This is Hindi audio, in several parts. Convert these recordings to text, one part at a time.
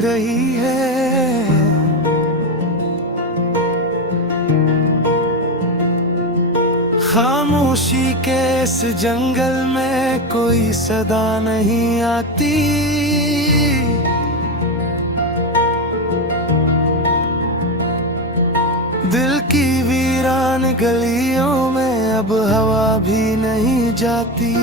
रही है। खामोशी के इस जंगल में कोई सदा नहीं आती। दिल की वीरान गलियों में अब हवा भी नहीं जाती।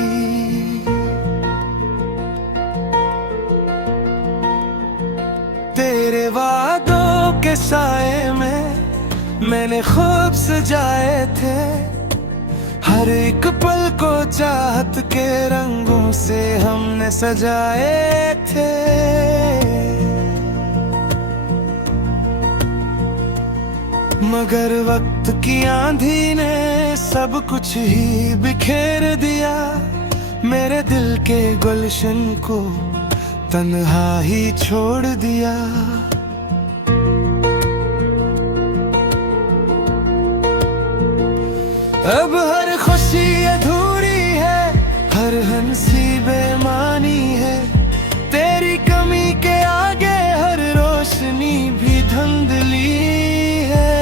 तेरे वादों के साए में मैंने ख्वाब सजाए थे। हर एक पल को चाहत के रंगों से हमने सजाए थे। मगर वक्त की आंधी ने सब कुछ ही बिखेर दिया। मेरे दिल के गुलशन को तन्हा ही छोड़ दिया। अब हर खुशी अधूरी है, हर हंसी बेमानी है। तेरी कमी के आगे हर रोशनी भी धुंधली है।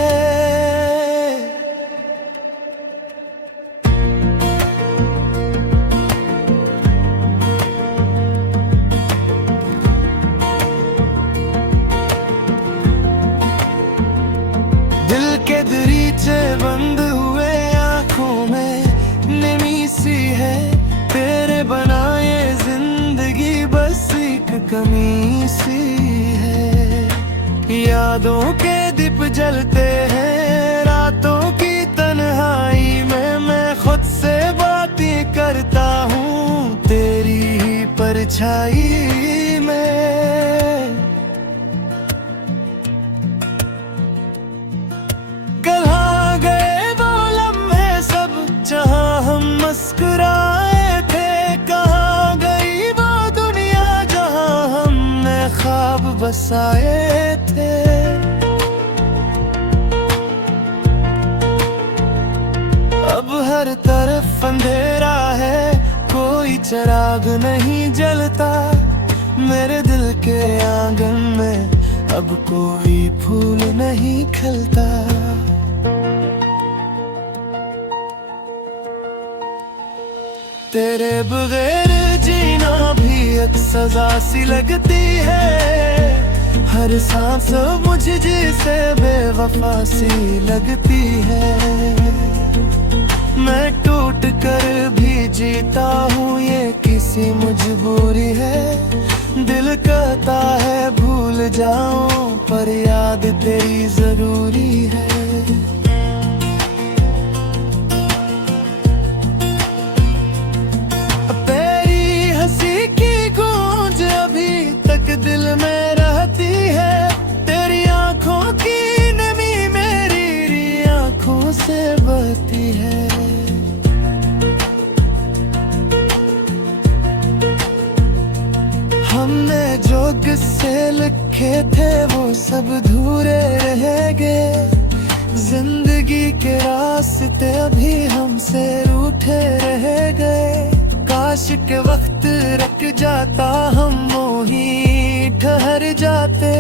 दिल के दरीचे बंद हुए, आंखों में नमी सी है। तेरे बनाए जिंदगी बस एक कमी सी है। यादों के दीप जलते हैं रातों की तन्हाई में। मैं खुद से बातें करता हूँ तेरी ही परछाई में। कहाँ गए वो लम्हे सब जहाँ हम मुस्कुराए थे। कहाँ गई वो दुनिया जहाँ हमने ख्वाब बसाए थे। अब हर तरफ अंधेरा है, कोई चिराग नहीं जलता। मेरे दिल के आंगन में अब कोई फूल नहीं खिलता। तेरे बगैर जीना भी एक सजा सी लगती है। हर सांस मुझे जैसे बेवफा सी लगती है। मैं टूट कर भी जीता हूँ, ये किसी मजबूरी है। दिल कहता है भूल जाऊं पर याद तेरी जरूरी है। तेरी हंसी की गूंज अभी तक दिल में रहती है। तेरी आंखों की नमी मेरी आंखों से बहती है। हमने जो किस्से लिखे थे वो सब अधूरे रह गए। जिंदगी के रास्ते अभी हमसे रूठे रह गए। काश के वक्त रुक जाता, हम मोही ठहर जाते।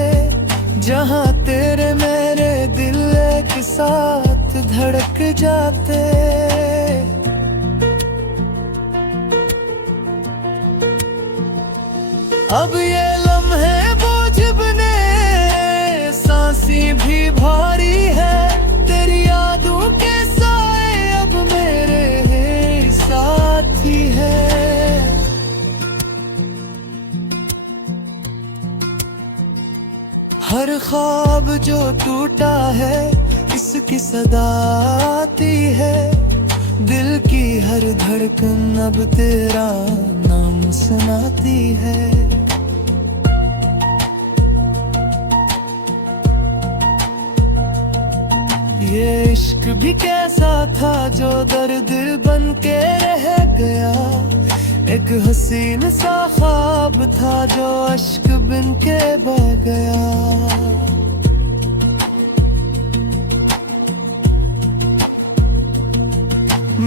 जहाँ तेरे मेरे दिल एक साथ धड़क जाते। अब ये लम्हे बोझ बने, सांसें भी भारी है। तेरी यादों के साए अब मेरे साथी है। हर ख्वाब जो टूटा है इसकी सदा आती है। दिल की हर धड़कन अब तेरा नाम सुनाती है। ये इश्क भी कैसा था जो दर्द बन के रह गया। एक हसीन सा ख्वाब था जो अश्क बिन के बह गया।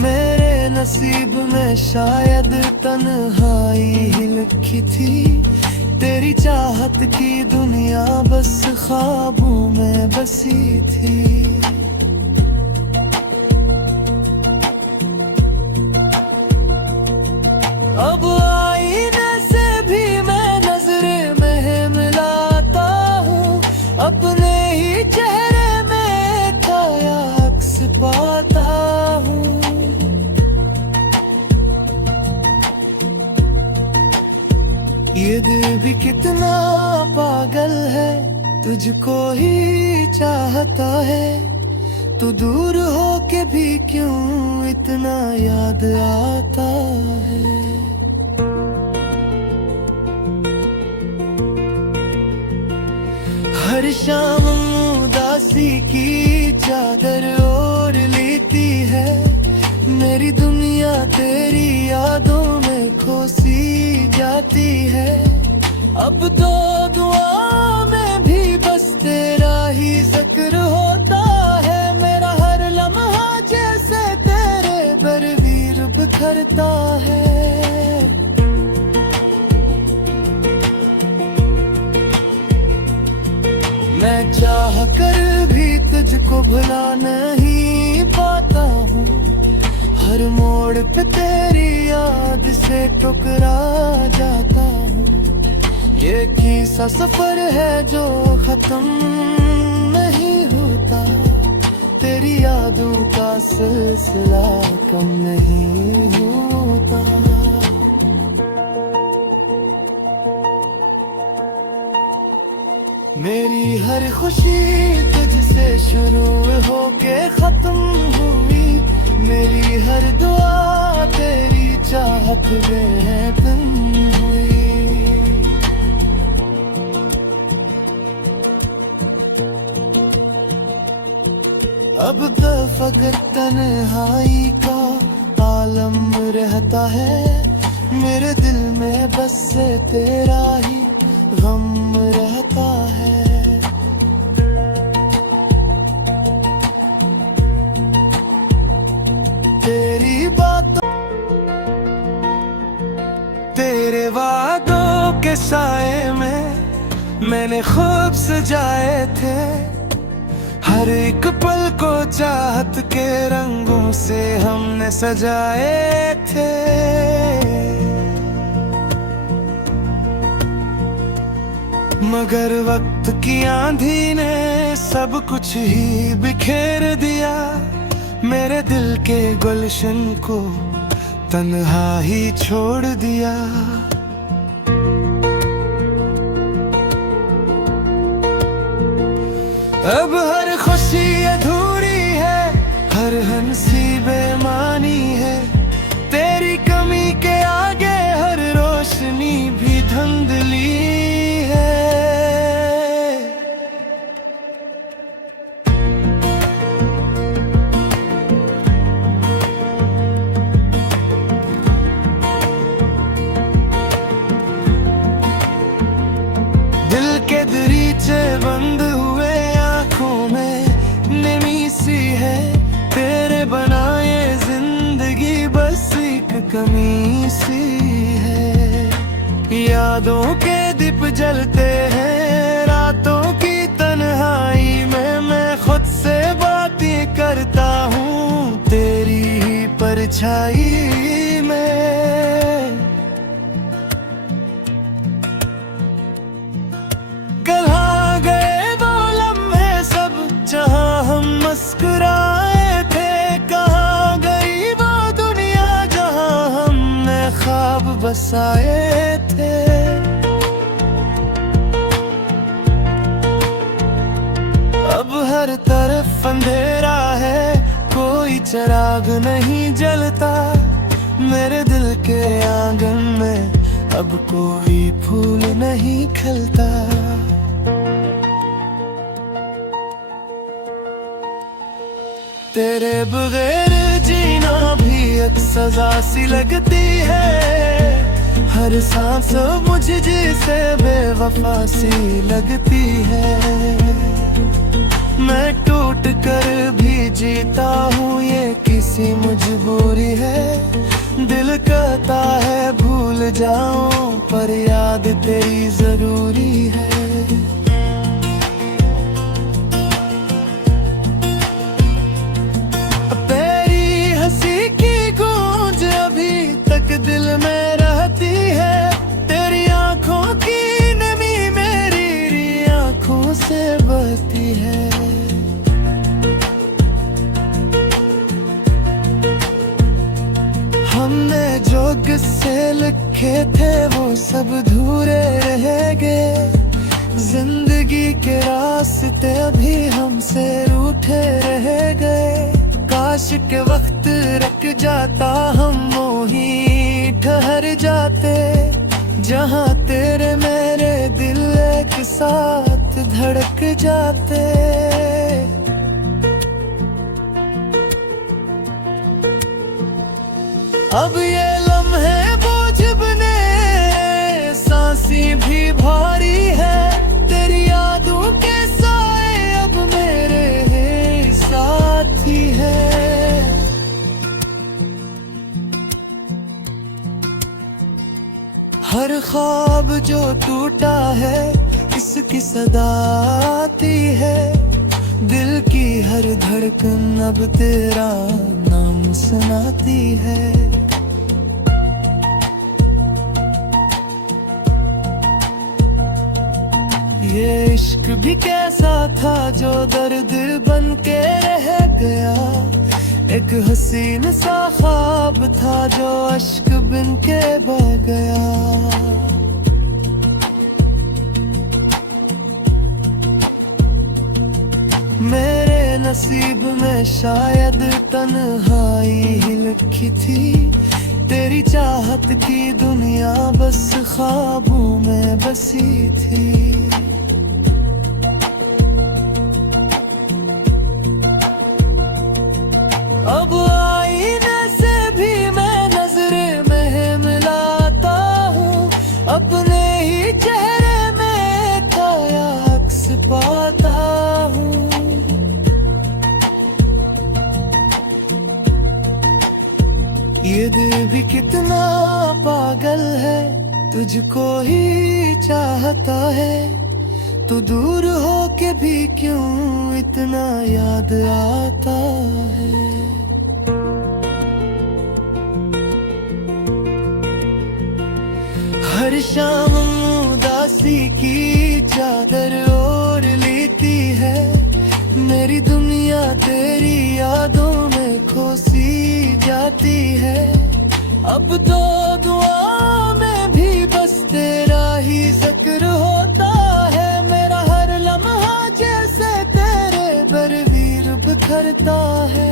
मेरे नसीब में शायद तन्हाई ही लिखी थी। तेरी चाहत की दुनिया बस ख्वाबों में बसी थी। अब आईने से भी मैं नजरें में मिलाता हूँ, अपने ही चेहरे में काया अक्स पाता हूँ। ये दिल भी कितना पागल है, तुझको ही चाहता है, तो दूर हो के भी क्यों इतना याद आता है। हर शाम उदासी की चादर ओढ़ लेती है, मेरी दुनिया तेरी यादों में खोसी जाती है। अब तो दुआ में भी बस तेरा ही जिक्र होता है, मेरा हर लम्हा जैसे तेरे बरवीर बिखरता है। मैं चाह कर भी तुझको भुला नहीं पाता हूँ, हर मोड़ पे तेरी याद से टुकरा जाता हूँ। ये किस्सा सफर है जो खत्म नहीं होता, तेरी यादों का सिलसिला कम नहीं होता। मेरी हर खुशी तुझसे शुरू होके खत्म हुई, मेरी हर दुआ तेरी चाहत बेहतन हुई। अब बेफिक्र तन्हाई का आलम रहता है, मेरे दिल में बस से तेरा ही गम रहता है। तेरी बातों तेरे वादों के साए में मैंने खूब सजाए थे, हर एक पल को चाहत के रंगों से हमने सजाए थे। मगर वक्त की आंधी ने सब कुछ ही बिखेर दिया, मेरे दिल के गुलशन को तन्हा ही छोड़ दिया। अब हर खुशी अधूरी है, हर हंसी बेमानी है, तेरी कमी के आगे हर रोशनी भी धुंधली है। दिल के दरीचे बंद हुए, आंखों में नमी सी है, तेरे बनाए जिंदगी बस एक कमी सी है। यादों के दीप जलते हैं रातों की तन्हाई में, मैं खुद से बातें करता हूँ तेरी ही परछाई में। कहाँ गए वो लम्हे सब जहाँ हम मुस्कुराए थे, कहाँ गई वो दुनिया जहाँ हमने ख्वाब बसाए थे। अब हर तरफ अंधेरा है, कोई चिराग नहीं जलता, मेरे दिल के आंगन में अब कोई फूल नहीं खिलता। तेरे बगैर जीना भी एक सजा सी लगती है, हर सांस मुझे जैसे बेवफा सी लगती है। मैं टूट कर भी जीता हूँ, ये किसी मजबूरी है, दिल कहता है भूल जाऊं, पर याद तेरी जरूरी है। तेरी हंसी की गूंज अभी तक दिल में रहती है। तेरी आंखों की नमी मेरी आंखों से बहती है। हमने जो किस्से लिखे थे वो सब अधूरे रह गए। जिंदगी के रास्ते अभी हमसे रूठे रह गए। काश के वक्त रुक जाता, हम वहीं ठहर जाते, जहाँ तेरे मेरे दिल एक साथ धड़क जाते। अब ये लम्हे बोझ बने, सांसें भी भारी है। तेरी यादों के साए अब मेरे साथी है। हर ख्वाब जो टूटा है इसकी सदा आती है। दिल की हर धड़कन अब तेरा नाम सुनाती है। ये इश्क भी कैसा था जो दर्द बन के रह गया। एक हसीन सा ख्वाब था जो अश्क बिन के बह गया। मेरे नसीब में शायद तन्हाई ही लिखी थी। तेरी चाहत की दुनिया बस ख्वाबों में बसी थी। अब आईने से भी मैं नजरें में मिलाता हूँ। अपने ही चेहरे में काया अक्स पाता हूँ। ये दिल भी कितना पागल है, तुझको ही चाहता है। तो दूर हो के भी क्यों इतना याद आता है। हर शाम उदासी की चादर ओढ़ लेती है। मेरी दुनिया तेरी यादों में खोसी जाती है। अब तो दुआ में भी बस तेरा ही जिक्र होता है। मेरा हर लम्हा जैसे तेरे बरवीर बिखरता है।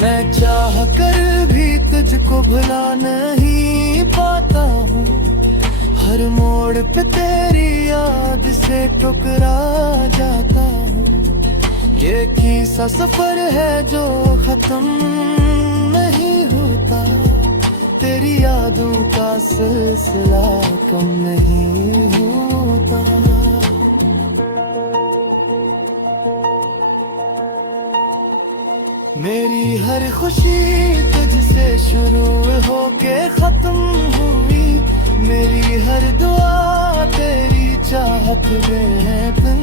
मैं चाह कर भी तुझको भुला नहीं पाता हूँ। हर मोड़ पे तेरी याद से टुकरा जाता हूँ। ये किस्सा सफर है जो खत्म नहीं होता। तेरी यादों का सिलसिला कम नहीं होता। मेरी हर खुशी तुझसे शुरू होके खत्म हुई। मेरी हर दुआ तेरी चाहत में बन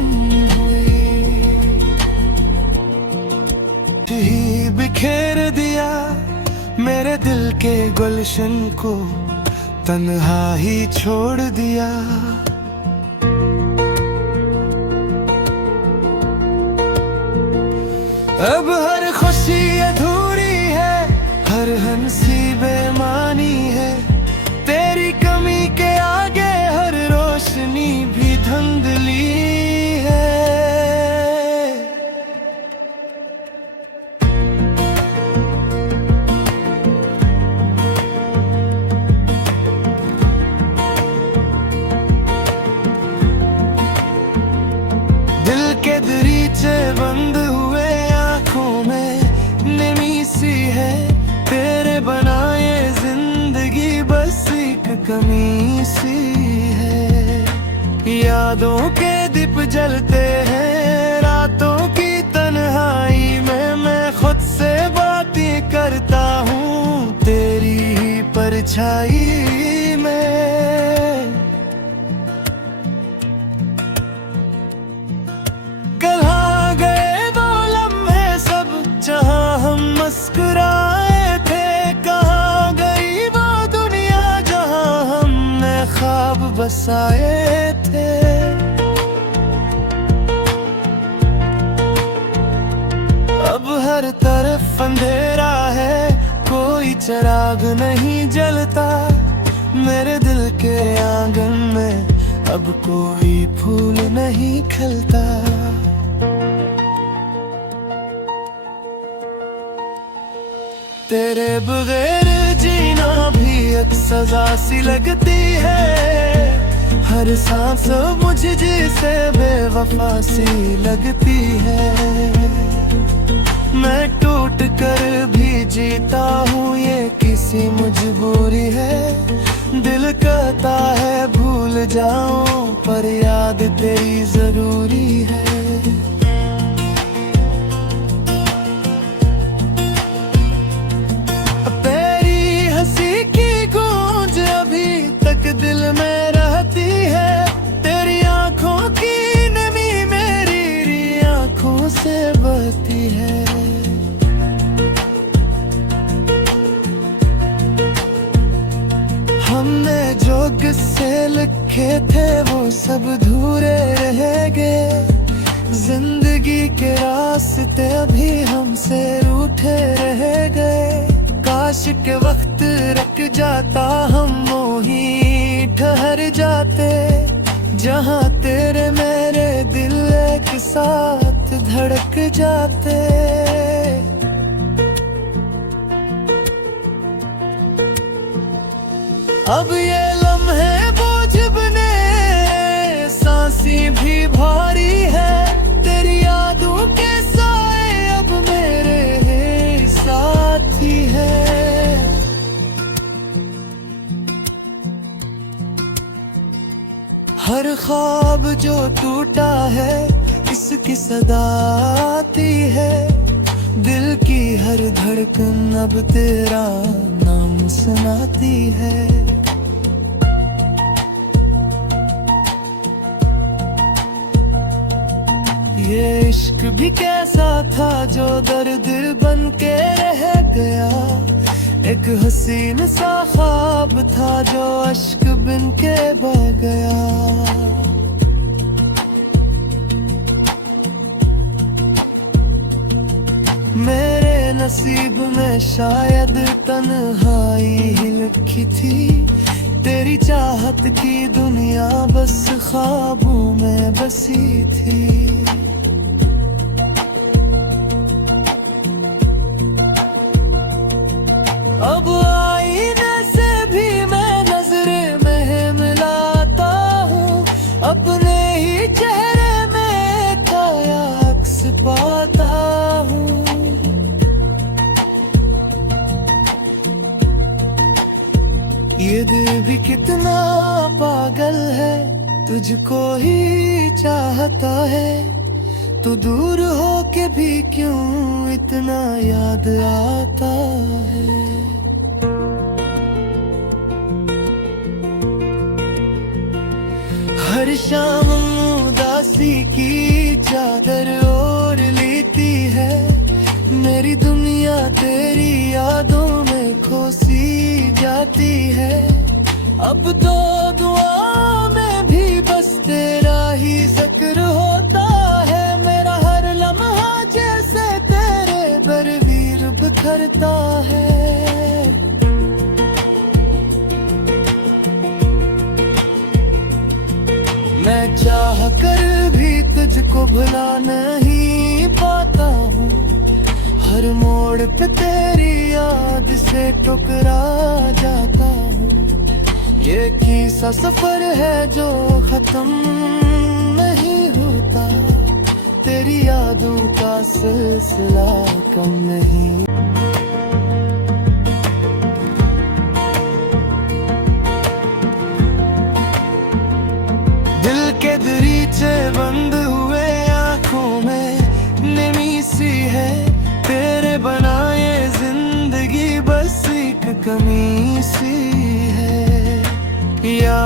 हुई। तू ही बिखेर दिया मेरे दिल के गुलशन को, तन्हा ही छोड़ दिया। अब हर खुशी अधूरी है, हर हंसी बेमानी है। तेरी कमी के आगे हर रोशनी भी धुंधली है। दिल के दरीचे बंद हुए, आंखों में नमी सी है। तेरे बनाए जिंदगी बस एक कमी सी है। यादों के दीप जलते हैं, रातों की परछाई में। कहाँ गए वो लम्हे सब जहाँ हम मुस्कुराए थे, कहाँ गई वो दुनिया जहाँ हमने ख्वाब बसाए थे। अब हर तरफ अंधेरा है, कोई चिराग नहीं जलता। मेरे दिल के आंगन में अब कोई फूल नहीं खिलता। तेरे बगैर जीना भी एक सजा सी लगती है। हर सांस मुझे जैसे बेवफा सी लगती है। मैं टूट कर भी जीता हूँ, ये किसी मजबूरी है। दिल कहता है भूल जाऊं, पर याद तेरी जरूरी है। तेरी हंसी की गूंज अभी तक दिल में रहती है। तेरी आंखों की नमी मेरी आंखों से बहती है। हमने जो किस्से लिखे थे वो सब अधूरे रह गए। जिंदगी के रास्ते अभी हमसे रूठे रह गए। काश के वक्त रुक जाता, हम मोही ठहर जाते। जहाँ तेरे मेरे दिल एक साथ धड़क जाते। अब ये लम्हे बोझ बने, सांसें भी भारी है। तेरी यादों के साए अब मेरे साथी है। हर ख्वाब जो टूटा है इसकी सदा आती है। दिल की हर धड़कन अब तेरा नाम सुनाती है। ये इश्क भी कैसा था जो दर्द बन के रह गया। एक हसीन सा ख्वाब था जो अश्क बिन के बह गया। मेरे नसीब में शायद तन्हाई ही लिखी थी। तेरी चाहत की दुनिया बस ख्वाबों में बसी थी। अब आईने से भी मैं नजर में मिलाता हूँ। अपने ही चेहरे में काया अक्स पाता हूँ। ये दिल भी कितना पागल है, तुझको ही चाहता है। तो दूर हो के भी क्यों इतना याद आता है। हर शाम उदासी की चादर ओढ़ लेती है। मेरी दुनिया तेरी यादों में खोसी जाती है। अब तो दुआ में भी बस तेरा ही जिक्र होता है। मेरा हर लम्हा जैसे तेरे बरवीर बिखरता है। मैं चाह कर भी तुझको भुला नहीं पाता हूँ। हर मोड़ पे तेरी याद से टुकरा जाता हूँ। ये किस्सा सफर है जो खत्म नहीं होता। तेरी यादों का सिलसिला कम नहीं। दिल के दरीचे बंद हुए, आंखों में नमी सी है। तेरे बनाए जिंदगी बस एक कमी सी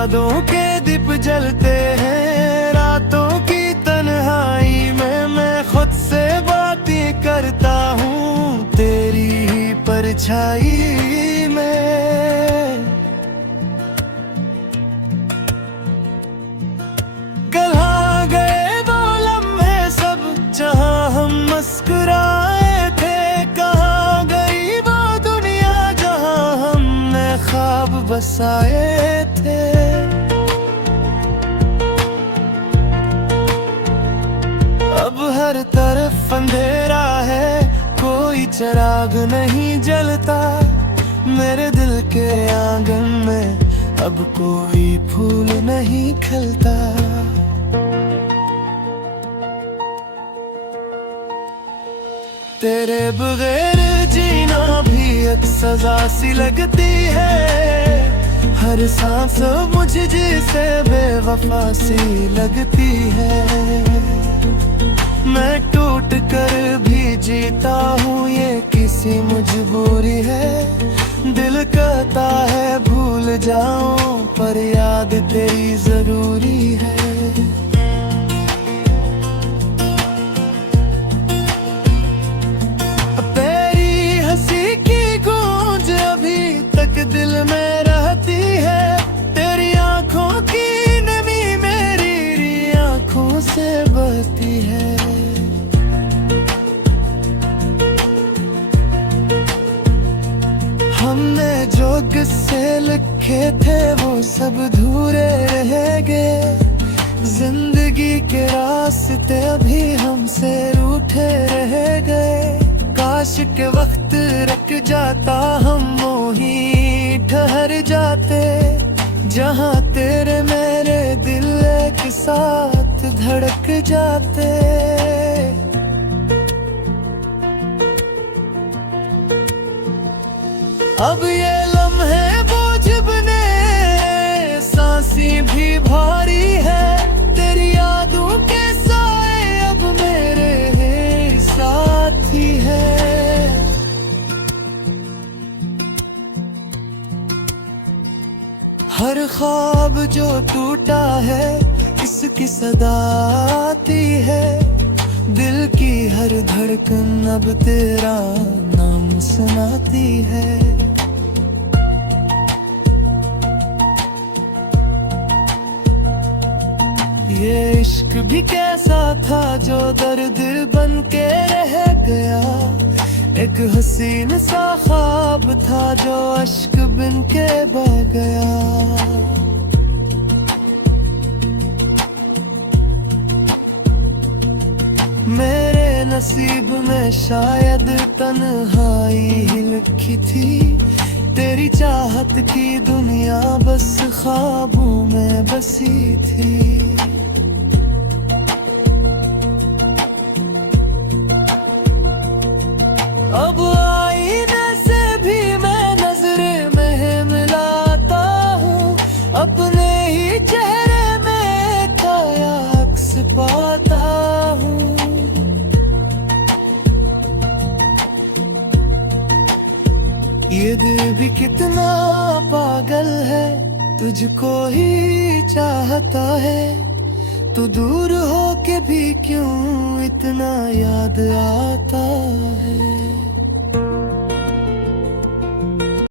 यादों के दीप जलते हैं रातों की तन्हाई में। मैं खुद से बातें करता हूँ तेरी ही परछाई में। कहाँ गए वो लम्हे सब जहाँ हम मुस्कुराए थे। कहाँ गई वो दुनिया जहाँ हमने ख्वाब बसाए थे। अब हर तरफ अंधेरा है, कोई चिराग नहीं जलता। मेरे दिल के आंगन में अब कोई फूल नहीं खिलता। तेरे बगैर जीना भी एक सजा सी लगती है। हर सांस मुझे जैसे बेवफा सी लगती है। मैं टूट कर भी जीता हूँ ये किसी मजबूरी है। दिल कहता है भूल जाऊं पर याद तेरी जरूरी है। तेरी हंसी की गूंज अभी तक दिल में रहती है। तेरी आंखों की नमी मेरी आंखों से बहती है। हमने जो किस्से लिखे थे वो सब अधूरे रह गए। जिंदगी के रास्ते अभी हमसे रूठे रह गए। काश के वक्त रुक जाता हम मोही ठहर जाते। जहाँ तेरे मेरे दिल एक साथ धड़क जाते। अब ये लम्हे बोझ बने, सांसें भी भारी है। तेरी यादों के साए अब मेरे साथी है। हर ख्वाब जो टूटा है इसकी सदा आती है। दिल की हर धड़कन अब तेरा नाम सुनाती है। ये इश्क भी कैसा था जो दर्द बन के रह गया। एक हसीन सा ख्वाब था जो अश्क बिन के बह गया। मेरे नसीब में शायद तन्हाई ही लिखी थी। तेरी चाहत की दुनिया बस ख्वाबों में बसी थी। अब आईने से भी मैं नजरें में मिलाता हूँ। अपने ही चेहरे में काया अक्स पाता हूँ। ये दिल भी कितना पागल है, तुझको ही चाहता है। तू दूर हो के भी क्यों इतना याद आता है।